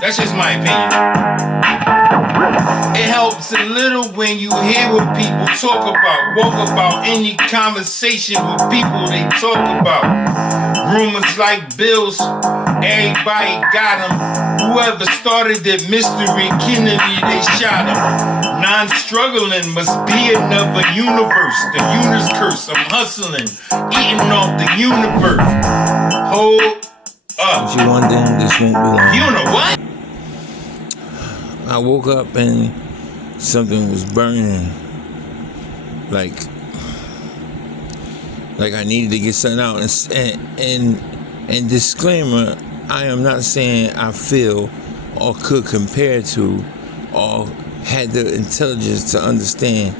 That's just my opinion. It helps a little when you hear what people talk about, walk about any conversation with people they talk about. Rumors like bills, everybody got them. Whoever started that mystery, Kennedy, they shot him. Non-struggling must be another universe. The universe curse, I'm hustling, eating off the universe. Hold up. What you wondering, this won't be long. You know what? I woke up and something was burning. Like I needed to get something out. And disclaimer, I am not saying I feel or could compare to or had the intelligence to understand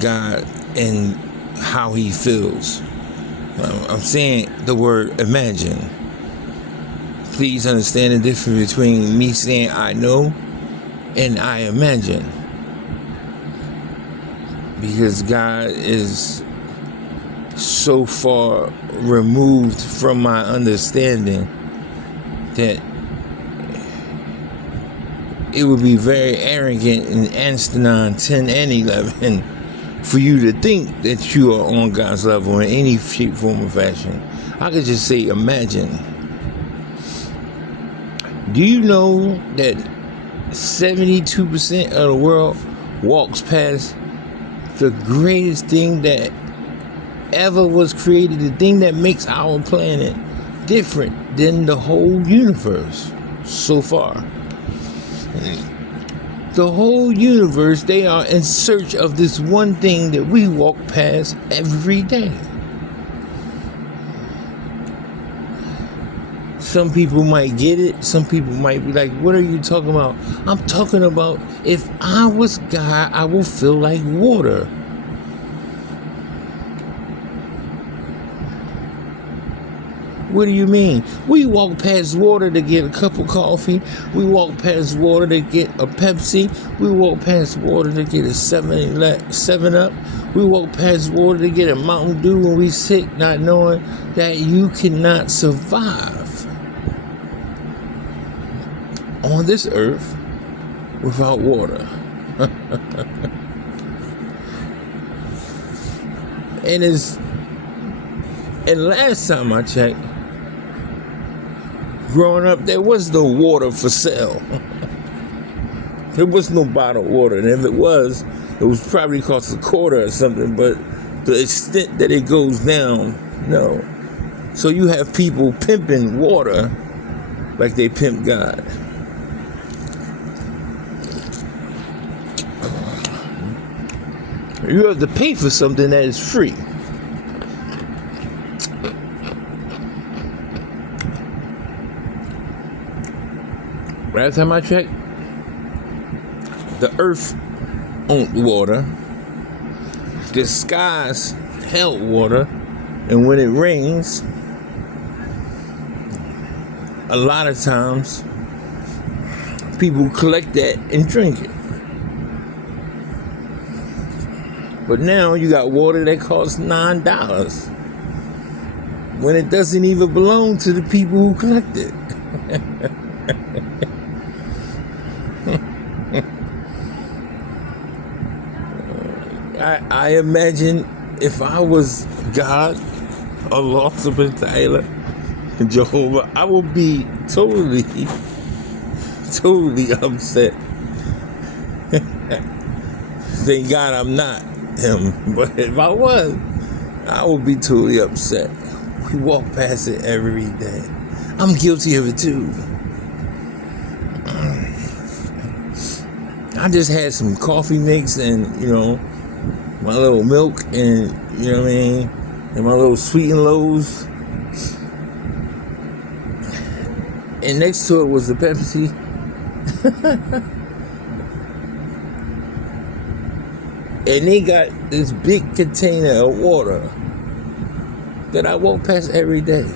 God and how he feels. I'm saying the word imagine. Please understand the difference between me saying I know and I imagine. Because God is so far removed from my understanding that it would be very arrogant in Amsterdam 10 and 11 for you to think that you are on God's level in any shape, form, or fashion. I could just say imagine. Do you know that 72% of the world walks past the greatest thing that ever was created, the thing that makes our planet different than the whole universe so far? The whole universe, they are in search of this one thing that we walk past every day. Some people might get it. Some people might be like, what are you talking about? I'm talking about if I was God, I would feel like water. What do you mean? We walk past water to get a cup of coffee. We walk past water to get a Pepsi. We walk past water to get a 7-Up. We walk past water to get a Mountain Dew when we sick, not knowing that you cannot survive on this earth without water. And last time I checked, growing up, there was no water for sale. There was no bottled water, and if it was probably cost $0.25 or something, but the extent that it goes down, no. So you have people pimping water like they pimp God. You have to pay for something that is free. Last time I checked, the earth owned water, the skies held water, and when it rains, a lot of times people collect that and drink it. But now you got water that costs $9 when it doesn't even belong to the people who collect it. I imagine if I was God, Allah subhanahu wa ta'ala, Jehovah, I would be totally upset. Thank God I'm not him, but if I was, I would be totally upset. We walk past it every day. I'm guilty of it too. I just had some coffee mix and, my little milk and, and my little sweet and lows. And next to it was the Pepsi. And they got this big container of water that I walk past every day.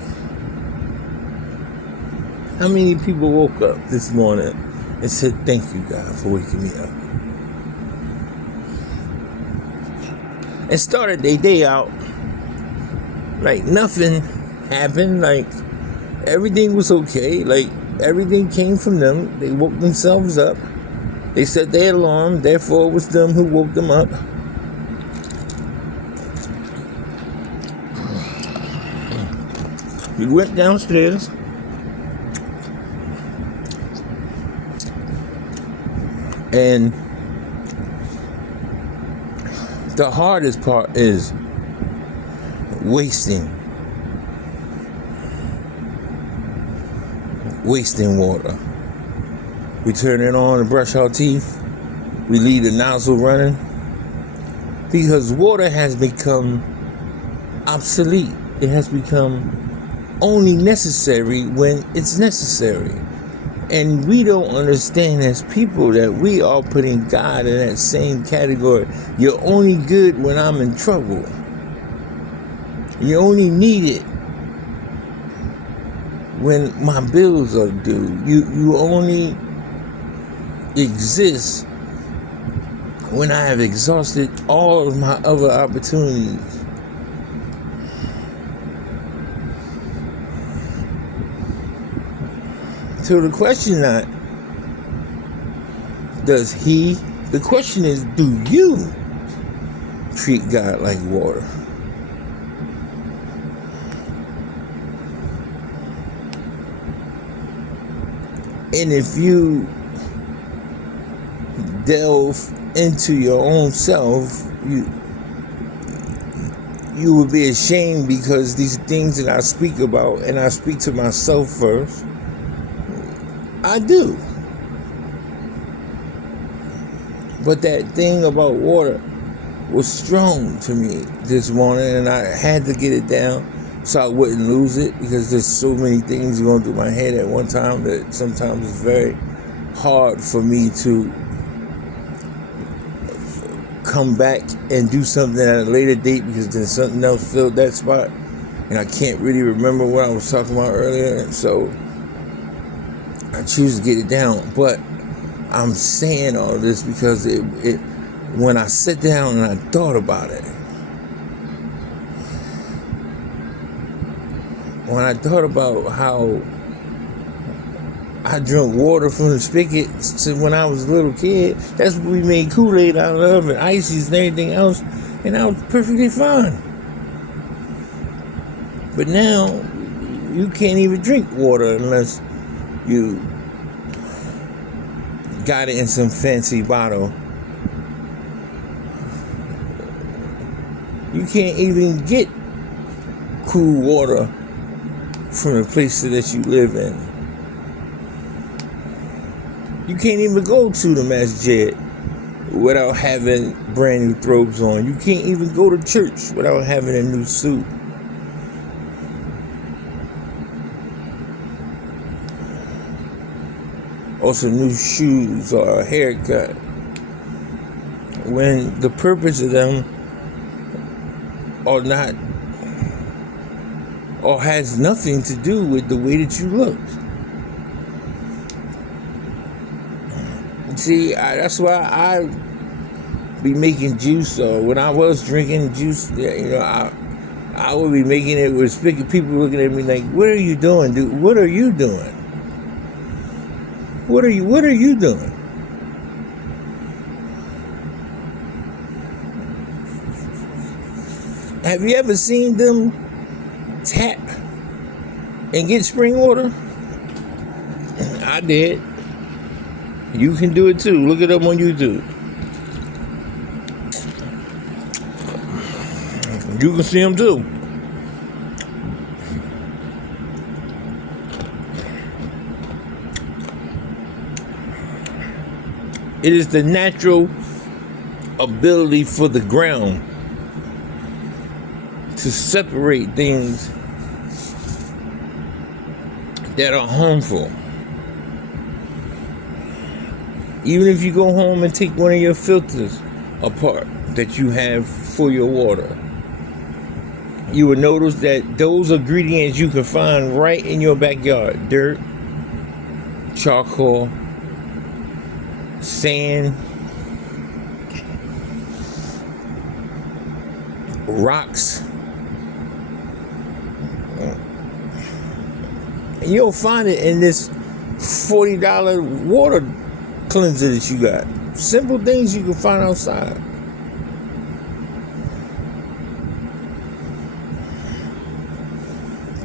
How many people woke up this morning and said, thank you, God, for waking me up? And started their day out like nothing happened, like everything was okay, like everything came from them. They woke themselves up. They set their alarm, therefore it was them who woke them up. We went downstairs. And the hardest part is wasting water. We turn it on to brush our teeth. We leave the nozzle running because water has become obsolete. It has become only necessary when it's necessary. And we don't understand as people that we are putting God in that same category. You're only good when I'm in trouble. You only need it when my bills are due. You only exist when I have exhausted all of my other opportunities. So the question the question is, do you treat God like water? And if you delve into your own self, you would be ashamed, because these things that I speak about, and I speak to myself first, I do. But that thing about water was strong to me this morning, and I had to get it down so I wouldn't lose it, because there's so many things going through my head at one time that sometimes it's very hard for me to come back and do something at a later date, because then something else filled that spot and I can't really remember what I was talking about earlier. So I choose to get it down. But I'm saying all this because it when I sat down and I thought about it, when I thought about how I drank water from the spigot since when I was a little kid, that's what we made Kool-Aid out of, and ices and everything else, and I was perfectly fine. But now, you can't even drink water unless you got it in some fancy bottle. You can't even get cool water from the place that you live in. You can't even go to the masjid without having brand new robes on. You can't even go to church without having a new suit. Or some new shoes or a haircut, when the purpose of them are not, or has nothing to do with the way that you look. See, that's why I be making juice. Or when I was drinking juice, I would be making it with people looking at me like, "What are you doing, dude? What are you doing? What are you doing?" Have you ever seen them tap and get spring water? I did. You can do it too. Look it up on YouTube. You can see them too. It is the natural ability for the ground to separate things that are harmful. Even if you go home and take one of your filters apart that you have for your water, you will notice that those ingredients you can find right in your backyard: dirt, charcoal, sand, rocks. And you'll find it in this $40 water cleanser that you got. Simple things you can find outside.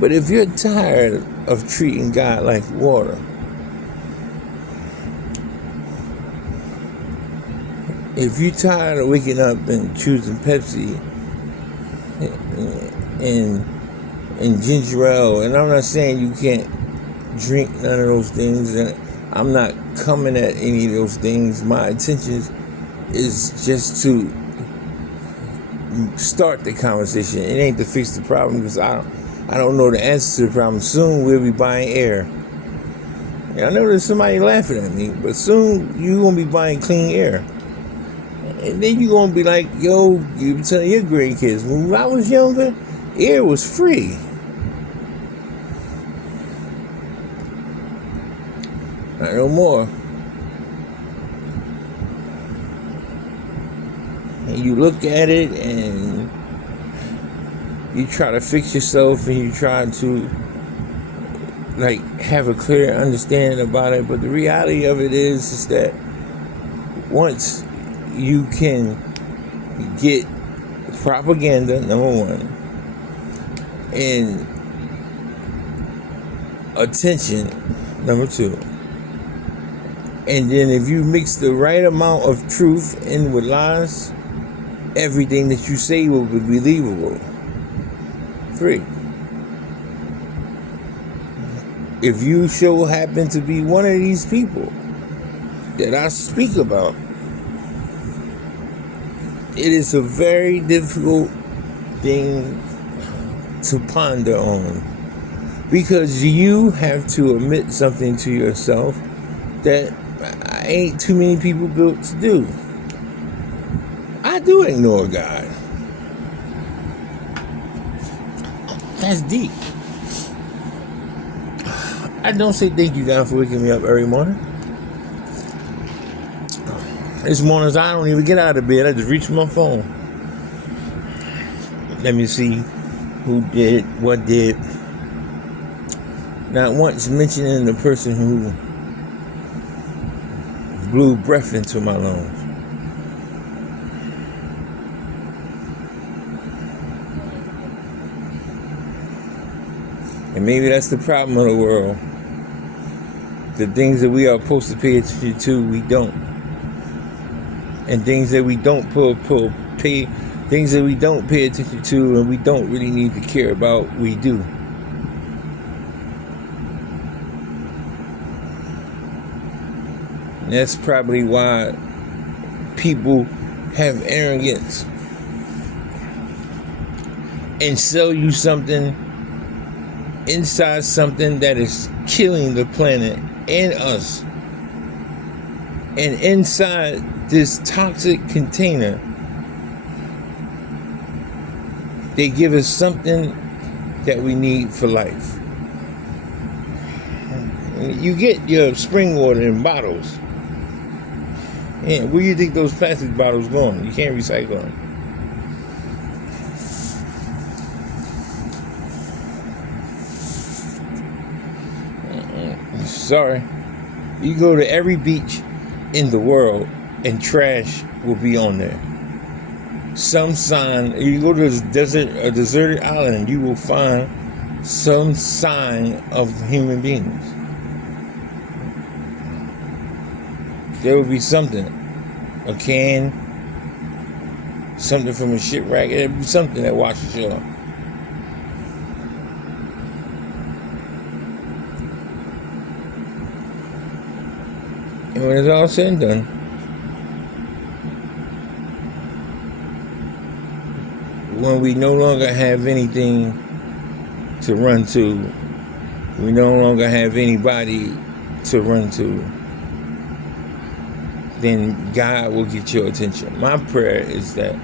But if you're tired of treating God like water, if you're tired of waking up and choosing Pepsi and ginger ale, and I'm not saying you can't drink none of those things, and I'm not coming at any of those things. My intention is just to start the conversation. It ain't to fix the problem, because I don't know the answer to the problem. Soon we'll be buying air. And I know there's somebody laughing at me, but soon you're going to be buying clean air. And then you're going to be like, yo, you be telling your grandkids, when I was younger, air was free. Not no more. And you look at it and you try to fix yourself, and you try to like have a clear understanding about it. But the reality of it is that once you can get propaganda, number one, and attention, number two, and then if you mix the right amount of truth in with lies, everything that you say will be believable. Free. If you so happen to be one of these people that I speak about, it is a very difficult thing to ponder on, because you have to admit something to yourself that ain't too many people built to do. I do ignore God. That's deep. I don't say thank you, God, for waking me up every morning. There's mornings I don't even get out of bed. I just reach for my phone. Let me see who did, what did. Not once mentioning the person who blew breath into my lungs. And maybe that's the problem of the world. The things that we are supposed to pay attention to, we don't. And things that we don't pay attention to, and we don't really need to care about, we do. And that's probably why people have arrogance and sell you something inside something that is killing the planet and us. And inside this toxic container, they give us something that we need for life. You get your spring water in bottles. Yeah, where do you think those plastic bottles going? You can't recycle them. Sorry. You go to every beach in the world and trash will be on there. Some sign. You go to a deserted island, you will find some sign of human beings. There will be something. A can, something from a shipwreck. There will be something that washes you off. And when it's all said and done, when we no longer have anything to run to, we no longer have anybody to run to, then God will get your attention. My prayer is that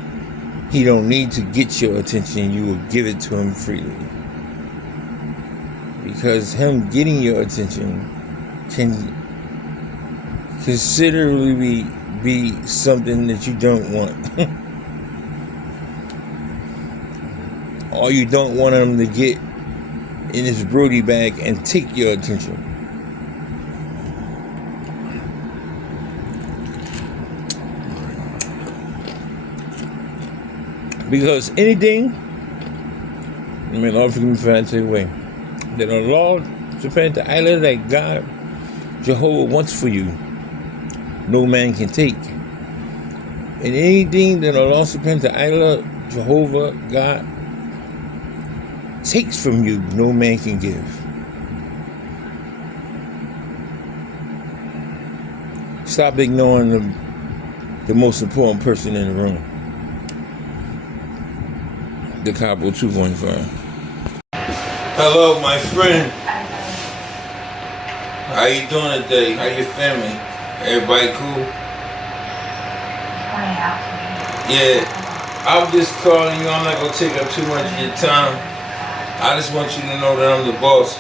He don't need to get your attention, you will give it to Him freely. Because Him getting your attention can considerably be something that you don't want. Or you don't want Him to get in His Brody bag and take your attention. Because anything, I mean, Lord forgive me for that way, that the Lord supreme the idol that God, Jehovah wants for you, no man can take. And anything that the Lord supreme the idol Jehovah God takes from you, no man can give. Stop ignoring the most important person in the room. Decopbo 2.1. Hello, my friend. How you doing today? How your family? Everybody cool? Yeah, I'm just calling you. I'm not gonna take up too much of your time. I just want you to know that I'm the boss.